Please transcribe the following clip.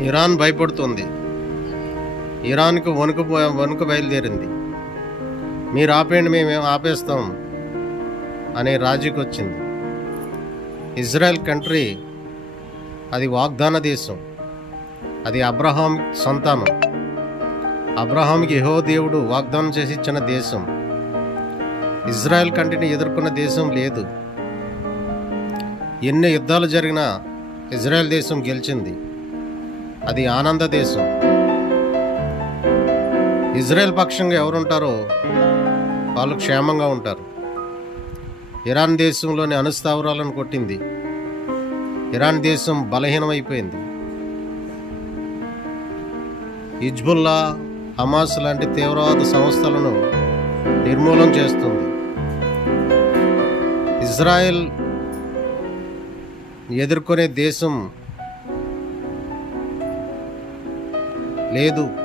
Iran భయపడుతుంది. ఇరాన్కు వణుకు బయలుదేరింది. మీరు ఆపేయండి, మేము ఆపేస్తాం అనే రాజీకి వచ్చింది. ఇజ్రాయెల్ కంట్రీ అది వాగ్దాన దేశం. అది అబ్రహాం సంతానం. అబ్రహాంకి యెహోవా దేవుడు వాగ్దానం చేసి ఇచ్చిన దేశం. ఇజ్రాయెల్ కంట్రీని ఎదుర్కొన్న దేశం లేదు. ఎన్ని యుద్ధాలు జరిగినా ఇజ్రాయెల్ దేశం గెలిచింది. అది ఆనంద దేశం. ఇజ్రాయెల్ పక్షంగా ఎవరుంటారో వాళ్ళు క్షేమంగా ఉంటారు. ఇరాన్ దేశంలోని అణుస్థావరాలను కొట్టింది. ఇరాన్ దేశం బలహీనమైపోయింది. హిజ్బుల్లా, హమాస్ లాంటి తీవ్రవాద సంస్థలను నిర్మూలన చేస్తుంది. ఇజ్రాయెల్ ఎదుర్కొనే దేశం లేదు.